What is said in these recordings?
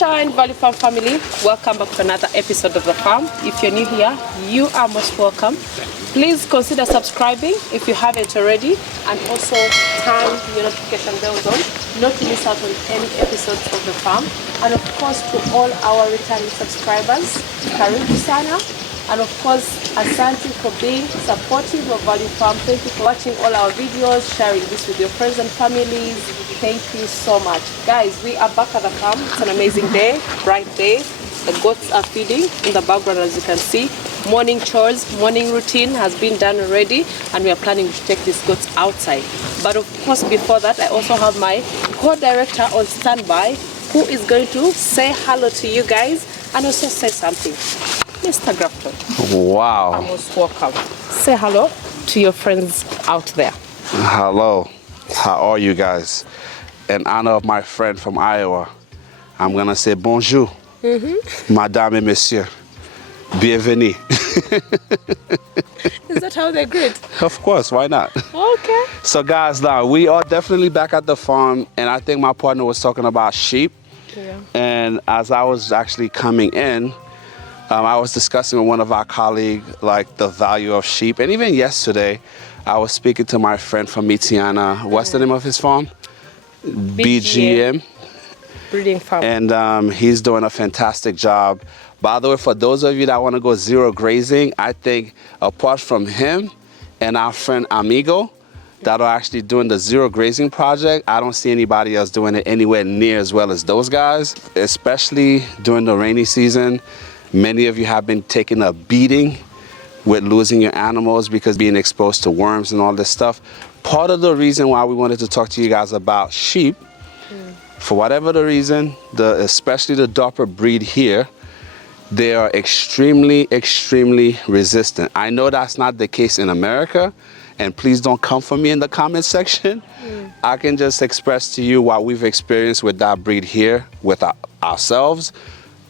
Sunshine Valley Farm family, welcome back to another episode of The Farm. If you're new here, you are most welcome. Please consider subscribing if you haven't already, and also turn your notification bells on not to miss out on any episodes of The Farm. And of course, to all our returning subscribers, karibu sana. And of course, asante for being supportive of Valley Farm. Thank you for watching all our videos, sharing this with your friends and families. Thank you so much. Guys, we are back at the farm. It's an amazing day, bright day. The goats are feeding in the background, as you can see. Morning chores, morning routine has been done already, and we are planning to take these goats outside. But of course, before that, I also have my co-director on standby, who is going to say hello to you guys and also say something. Mr. Grafton. Wow. You're most welcome. Say hello to your friends out there. Hello. How are you guys? In honor of my friend from Iowa, I'm going to say bonjour, madame et monsieur. Bienvenue. Is that how they greet? Of course, why not? Okay. So guys, now we are definitely back at the farm, and I think my partner was talking about sheep. Yeah. And as I was actually coming in, I was discussing with one of our colleagues like the value of sheep, and even yesterday I was speaking to my friend from Mitiana. What's the name of his farm? BGM. Breeding farm. And he's doing a fantastic job. By the way, for those of you that want to go zero grazing, I think apart from him and our friend Amigo that are actually doing the zero grazing project, I don't see anybody else doing it anywhere near as well as those guys, especially during the rainy season. Many of you have been taking a beating with losing your animals because being exposed to worms and all this stuff. Part of the reason why we wanted to talk to you guys about sheep, for whatever the reason, especially the Dorper breed here, they are extremely, extremely resistant. I know that's not the case in America, and please don't come for me in the comment section. I can just express to you what we've experienced with that breed here with ourselves,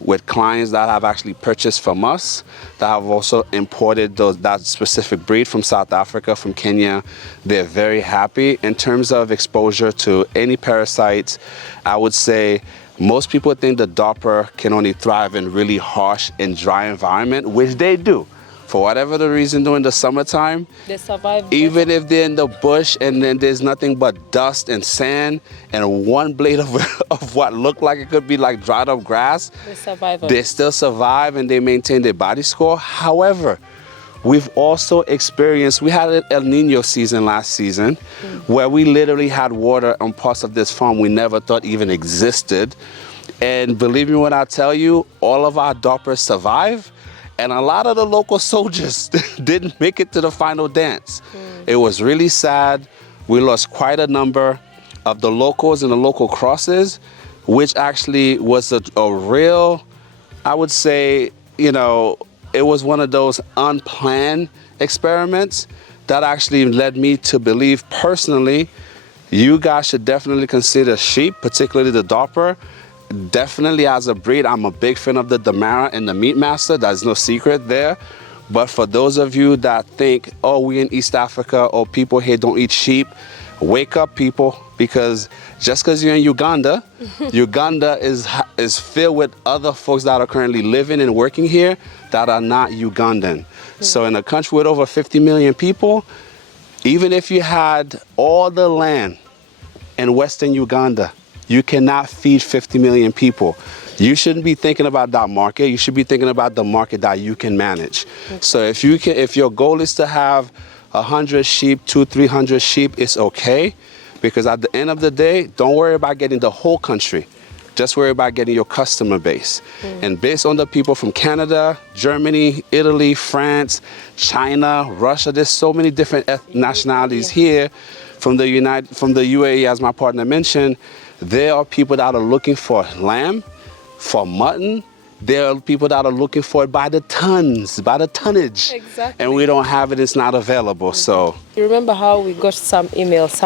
with clients that have actually purchased from us, that have also imported that specific breed from South Africa, from Kenya. They're very happy. In terms of exposure to any parasites, I would say most people think the Dorper can only thrive in really harsh and dry environment, which they do. For whatever the reason, during the summertime, they survive. Even if they're in the bush and then there's nothing but dust and sand and one blade of what looked like it could be like dried up grass, They survive. they still survive and they maintain their body score. However, we've also experienced, we had an El Nino season last season where we literally had water on parts of this farm we never thought even existed. And believe me when I tell you, all of our Dorpers survived. And a lot of the local soldiers didn't make it to the final dance. It was really sad. We lost quite a number of the locals and the local crosses, which actually was a real, I would say, you know, it was one of those unplanned experiments that actually led me to believe personally, you guys should definitely consider sheep, particularly the Dorper. Definitely as a breed, I'm a big fan of the Damara and the Meatmaster. There's no secret there. But for those of you that think, oh, we in East Africa or people here don't eat sheep, wake up, people, because just because you're in Uganda, Uganda is filled with other folks that are currently living and working here that are not Ugandan. So in a country with over 50 million people, even if you had all the land in Western Uganda, you cannot feed 50 million people. You shouldn't be thinking about that market. You should be thinking about the market that you can manage. So if your goal is to have 100 sheep, 200-300 sheep, it's okay. Because at the end of the day, don't worry about getting the whole country. Just worry about getting your customer base. And based on the people from Canada, Germany, Italy, France, China, Russia, there's so many different nationalities here. From the UAE, as my partner mentioned, there are people that are looking for lamb, for mutton. There are people that are looking for it by the tons, by the tonnage. Exactly. And we don't have it, it's not available, so. You remember how we got some emails,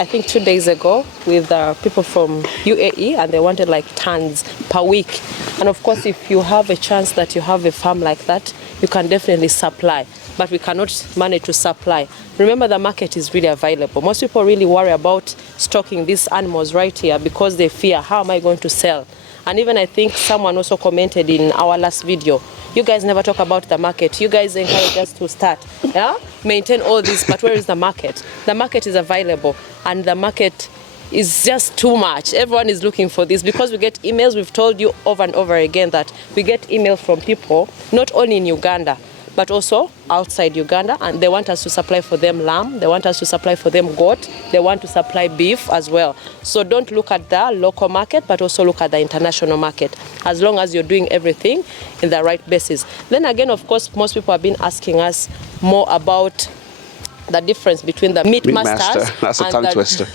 I think 2 days ago, with people from UAE, and they wanted like tons per week. And of course, if you have a chance that you have a farm like that, you can definitely supply. But we cannot manage to supply. Remember, the market is really available. Most people really worry about stocking these animals right here because they fear, how am I going to sell? And even I think someone also commented in our last video, you guys never talk about the market. You guys encourage us to start, yeah, maintain all this, but where is the market? The market is available, and the market is just too much. Everyone is looking for this because we get emails. We've told you over and over again that we get emails from people not only in Uganda but also outside Uganda, and they want us to supply for them lamb, they want us to supply for them goat, they want to supply beef as well. So don't look at the local market, but also look at the international market, as long as you're doing everything in the right basis. Then again, of course, most people have been asking us more about the difference between the meat masters That's a tongue twister.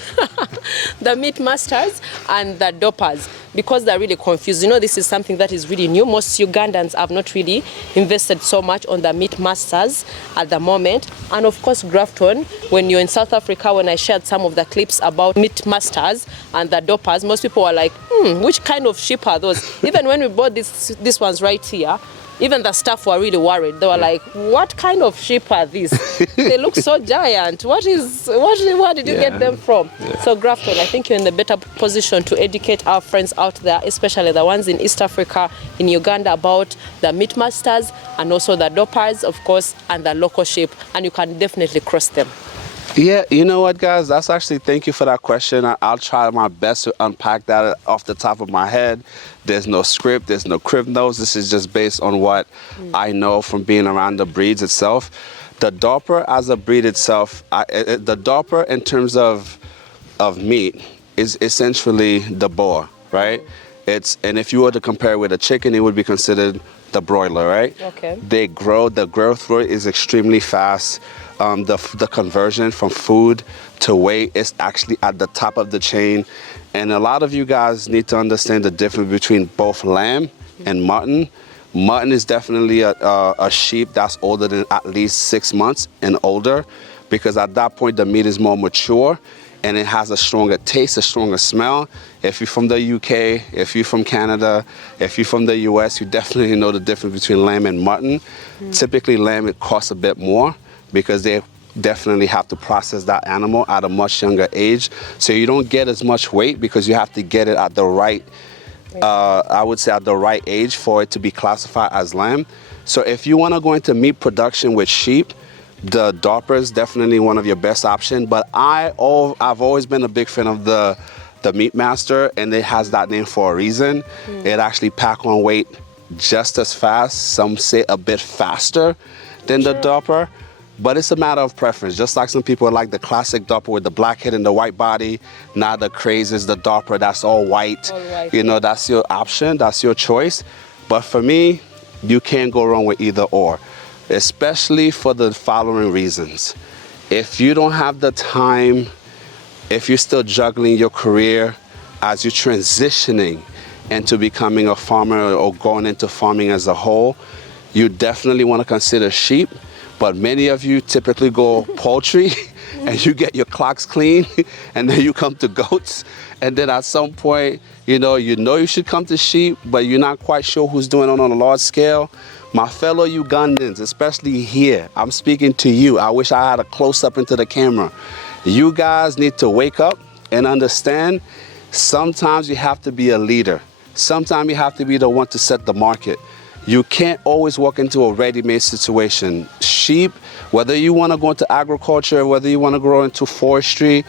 the meat masters and the dopers, because they're really confused. You know, this is something that is really new. Most Ugandans have not really invested so much on the meat masters at the moment. And of course, Grafton, when you're in South Africa, when I shared some of the clips about meat masters and the dopers, most people were like, which kind of sheep are those? Even when we bought these ones right here, even the staff were really worried. They were like, what kind of sheep are these? They look so giant. Where did you get them from? Yeah. So Grafton, I think you're in the better position to educate our friends out there, especially the ones in East Africa, in Uganda, about the meat masters and also the dopers, of course, and the local sheep. And you can definitely cross them. Yeah, you know what, guys? That's actually, thank you for that question. I'll try my best to unpack that off the top of my head. There's no script, there's no crib notes. This is just based on what I know from being around the breeds itself. The Dorper as a breed itself, the Dorper in terms of meat is essentially the boar, right? And if you were to compare it with a chicken, it would be considered the broiler, right? Okay. They grow, the growth rate is extremely fast. The conversion from food to weight is actually at the top of the chain. And a lot of you guys need to understand the difference between both lamb and mutton. Mutton is definitely a sheep that's older than at least 6 months and older, because at that point the meat is more mature and it has a stronger taste, a stronger smell. If you're from the UK, if you're from Canada, if you're from the US, you definitely know the difference between lamb and mutton. Typically lamb, it costs a bit more, because they definitely have to process that animal at a much younger age. So you don't get as much weight because you have to get it at the right, I would say at the right age for it to be classified as lamb. So if you want to go into meat production with sheep, the Dorper is definitely one of your best options. But I've always been a big fan of the Meat Master, and it has that name for a reason. It actually pack on weight just as fast, some say a bit faster than the Dorper. But it's a matter of preference. Just like some people like the classic Dorper with the black head and the white body. Now the craze is the Dorper that's all white. You know, that's your option, that's your choice. But for me, you can't go wrong with either or, especially for the following reasons. If you don't have the time, if you're still juggling your career as you're transitioning into becoming a farmer or going into farming as a whole, you definitely want to consider sheep. But many of you typically go poultry and you get your clocks clean and then you come to goats. And then at some point, you know you should come to sheep, but you're not quite sure who's doing it on a large scale. My fellow Ugandans, especially here, I'm speaking to you. I wish I had a close-up into the camera. You guys need to wake up and understand sometimes you have to be a leader. Sometimes you have to be the one to set the market. You can't always walk into a ready-made situation. Sheep, whether you want to go into agriculture, whether you want to grow into forestry,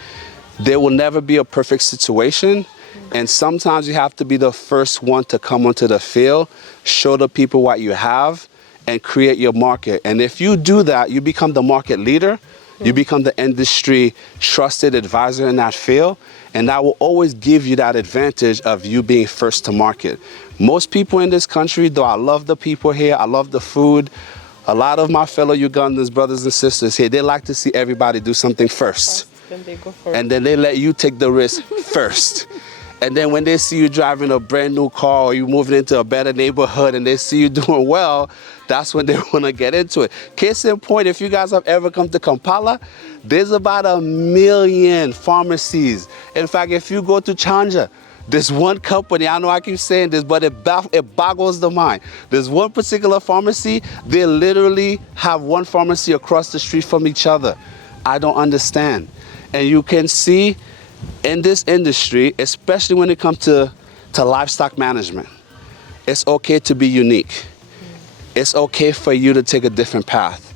there will never be a perfect situation. And sometimes you have to be the first one to come onto the field, show the people what you have, and create your market. And if you do that, you become the market leader. You become the industry trusted advisor in that field, and that will always give you that advantage of you being first to market. Most people in this country, though I love the people here, I love the food, a lot of my fellow Ugandans, brothers and sisters here, they like to see everybody do something first. Then they go for And then they let you take the risk first. And then when they see you driving a brand new car or you moving into a better neighborhood and they see you doing well, that's when they want to get into it. Case in point, if you guys have ever come to Kampala, there's about 1 million pharmacies. In fact, if you go to Chanja, there's one company, I know I keep saying this, but it boggles the mind. There's one particular pharmacy, they literally have one pharmacy across the street from each other. I don't understand. And you can see in this industry, especially when it comes to to livestock management. It's okay to be unique. It's okay for you to take a different path.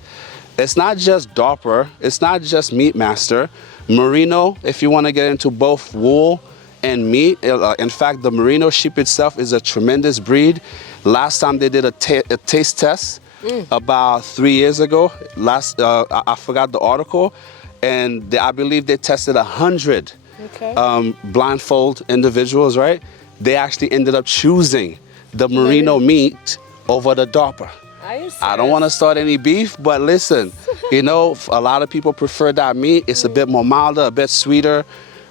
It's not just Doppler, it's not just Meatmaster. Merino, if you want to get into both wool and meat. In fact, the Merino sheep itself is a tremendous breed. Last time they did a taste test about 3 years ago. I forgot the article, and I believe they tested 100 blindfold individuals, right? They actually ended up choosing the Merino meat over the Doppler. I don't want to start any beef, but listen, you know, a lot of people prefer that meat. It's a bit more milder, a bit sweeter.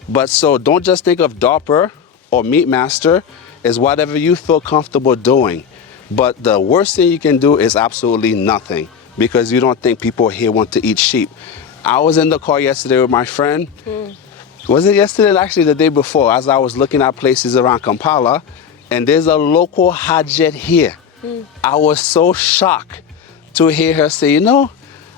But so don't just think of Doppler or Meatmaster. It's whatever you feel comfortable doing. But the worst thing you can do is absolutely nothing, because you don't think people here want to eat sheep. I was in the car yesterday with my friend. Was it yesterday? Actually, the day before, as I was looking at places around Kampala, and there's a local Hajjet here. I was so shocked to hear her say, you know,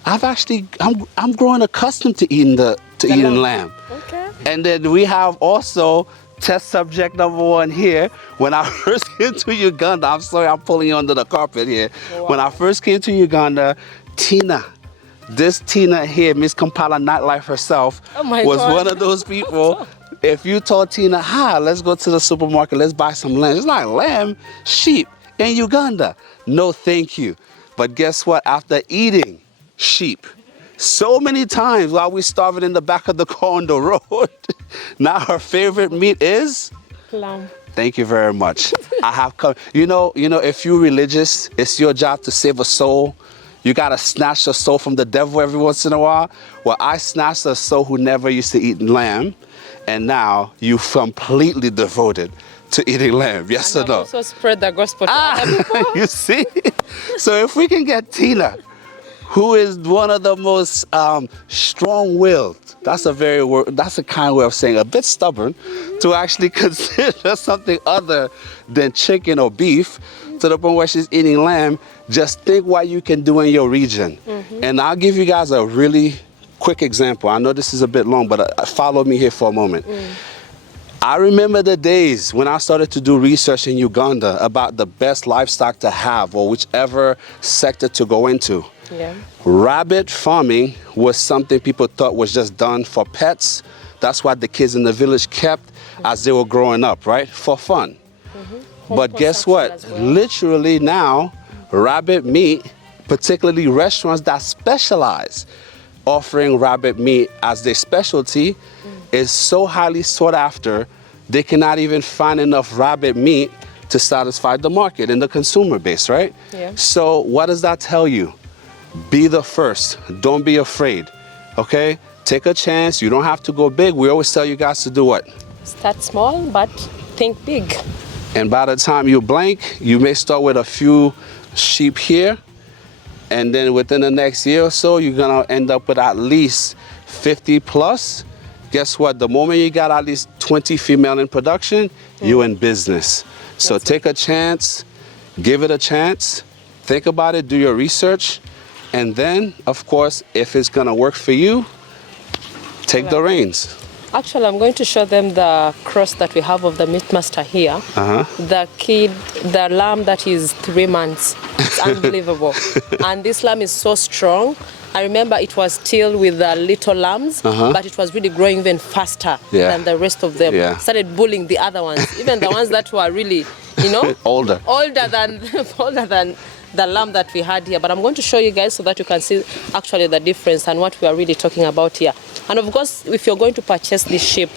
I'm growing accustomed to eating lamb. Okay. And then we have also test subject number 1 here. When I first came to Uganda, I'm sorry, I'm pulling you under the carpet here. Wow. When I first came to Uganda, this Tina here, Miss Kampala Nightlife herself, was one of those people. If you told Tina, hi, let's go to the supermarket, let's buy some lamb. It's like, lamb, sheep in Uganda. No, thank you. But guess what? After eating sheep so many times while we're starving in the back of the car on the road, now her favorite meat is? Lamb. Thank you very much. I have come. You know, if you're religious, it's your job to save a soul. You gotta snatch a soul from the devil every once in a while. Well, I snatched a soul who never used to eat lamb, and now you completely devoted to eating lamb. Yes or no? Also spread the gospel to other people. You see? So if we can get Tina, who is one of the most strong-willed, that's a kind way of saying a bit stubborn, to actually consider something other than chicken or beef, to the point where she's eating lamb. Just think what you can do in your region. And I'll give you guys a really quick example. I know this is a bit long, but follow me here for a moment. I remember the days when I started to do research in Uganda about the best livestock to have, or whichever sector to go into. Yeah. Rabbit farming was something people thought was just done for pets. That's what the kids in the village kept as they were growing up, right? For fun. But guess what? Well. Literally now, rabbit meat, particularly restaurants that specialize offering rabbit meat as their specialty, is so highly sought after, they cannot even find enough rabbit meat to satisfy the market and the consumer base, right? Yeah. So what does that tell you? Be the first. Don't be afraid, okay? Take a chance. You don't have to go big. We always tell you guys to do what? Start small, but think big. And by the time you blank, you may start with a few sheep here, and then within the next year or so, you're gonna end up with at least 50 plus. Guess what? The moment you got at least 20 female in production, you're in business. So take a chance, give it a chance, think about it, do your research, and then, of course, if it's gonna work for you, take the reins. Actually, I'm going to show them the cross that we have of the Meatmaster here. The lamb that is 3 months. It's unbelievable. And this lamb is so strong. I remember it was still with the little lambs, but it was really growing even faster than the rest of them. Started bullying the other ones, even the ones that were really, you know, older than the lamb that we had here. But I'm going to show you guys so that you can see actually the difference and what we are really talking about here. And of course, if you're going to purchase this sheep,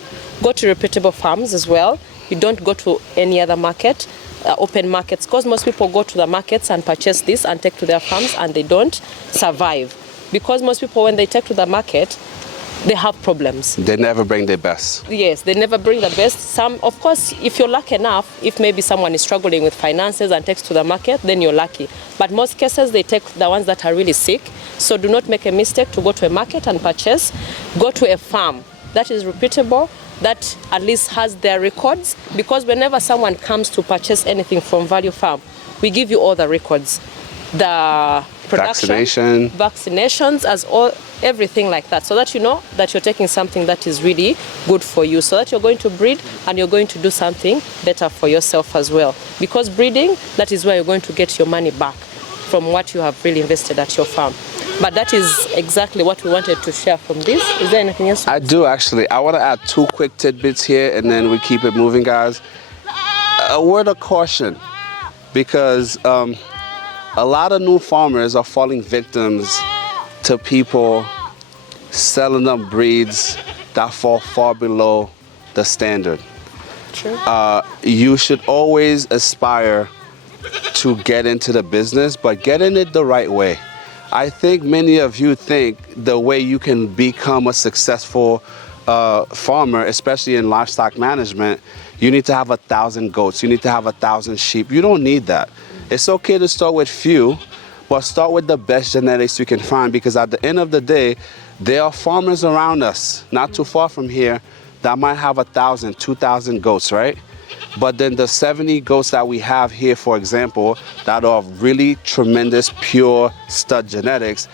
go to reputable farms as well. You don't go to any other market, open markets, because most people go to the markets and purchase this and take to their farms, and they don't survive. Because most people, when they take to the market, they have problems. They never bring their best. Yes, they never bring the best. Some, of course, if you're lucky enough, if maybe someone is struggling with finances and takes to the market, then you're lucky. But most cases, they take the ones that are really sick. So do not make a mistake to go to a market and purchase. Go to a farm that is reputable, that at least has their records. Because whenever someone comes to purchase anything from Value Farm, we give you all the records. The production, vaccinations, everything like that, so that you know that you're taking something that is really good for you, so that you're going to breed and you're going to do something better for yourself as well. Because breeding, that is where you're going to get your money back from what you have really invested at your farm. But that is exactly what we wanted to share from this. Is there anything else? I do actually. I want to add 2 quick tidbits here and then we keep it moving, guys. A word of caution, because a lot of new farmers are falling victims to people selling them breeds that fall far below the standard. True. You should always aspire to get into the business, but get in it the right way. I think many of you think the way you can become a successful farmer, especially in livestock management, you need to have 1,000 goats, you need to have 1,000 sheep. You don't need that. It's okay to start with few, but start with the best genetics you can find, because at the end of the day, there are farmers around us, not too far from here, that might have 1,000, 2,000 goats, right? But then the 70 goats that we have here, for example, that are really tremendous, pure stud genetics,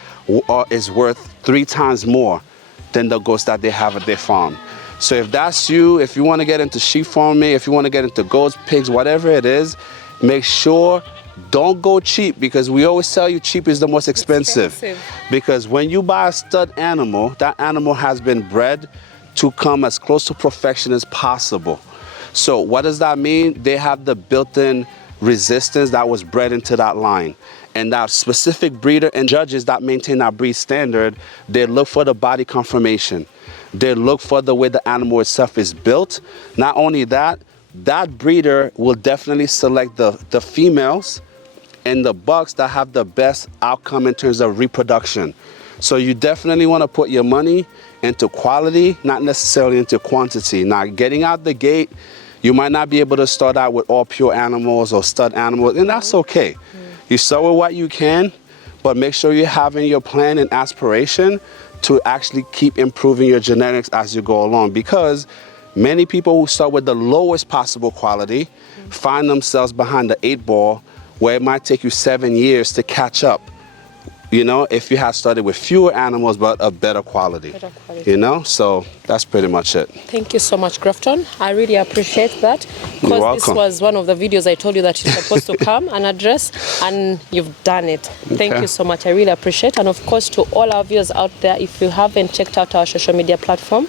is worth 3 times more than the goats that they have at their farm. So if that's you, if you want to get into sheep farming, if you want to get into goats, pigs, whatever it is, make sure don't go cheap, because we always tell you cheap is the most expensive. Because when you buy a stud animal, that animal has been bred to come as close to perfection as possible. So what does that mean? They have the built-in resistance that was bred into that line. And that specific breeder and judges that maintain that breed standard, they look for the body conformation. They look for the way the animal itself is built. Not only that, that breeder will definitely select the females and the bucks that have the best outcome in terms of reproduction. So you definitely want to put your money into quality, not necessarily into quantity. Now, getting out the gate, you might not be able to start out with all pure animals or stud animals, and that's okay. You start with what you can, but make sure you're having your plan and aspiration to actually keep improving your genetics as you go along, because many people who start with the lowest possible quality find themselves behind the 8 ball, where it might take you 7 years to catch up. You know, if you had started with fewer animals but of better quality. You know, so that's pretty much it. Thank you so much, Grafton. I really appreciate that, because this was one of the videos I told you that you're supposed to come and address, and you've done it. Thank you so much. I really appreciate it. And of course, to all our viewers out there, if you haven't checked out our social media platform,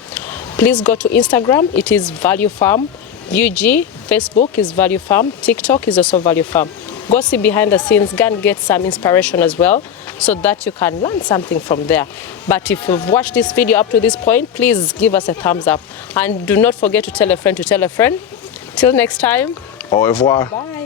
please go to Instagram. It is Value Farm UG. Facebook is Value Farm. TikTok is also Value Farm. Go see behind the scenes, go and get some inspiration as well, so that you can learn something from there. But if you've watched this video up to this point, please give us a thumbs up. And do not forget to tell a friend to tell a friend. Till next time. Au revoir. Bye.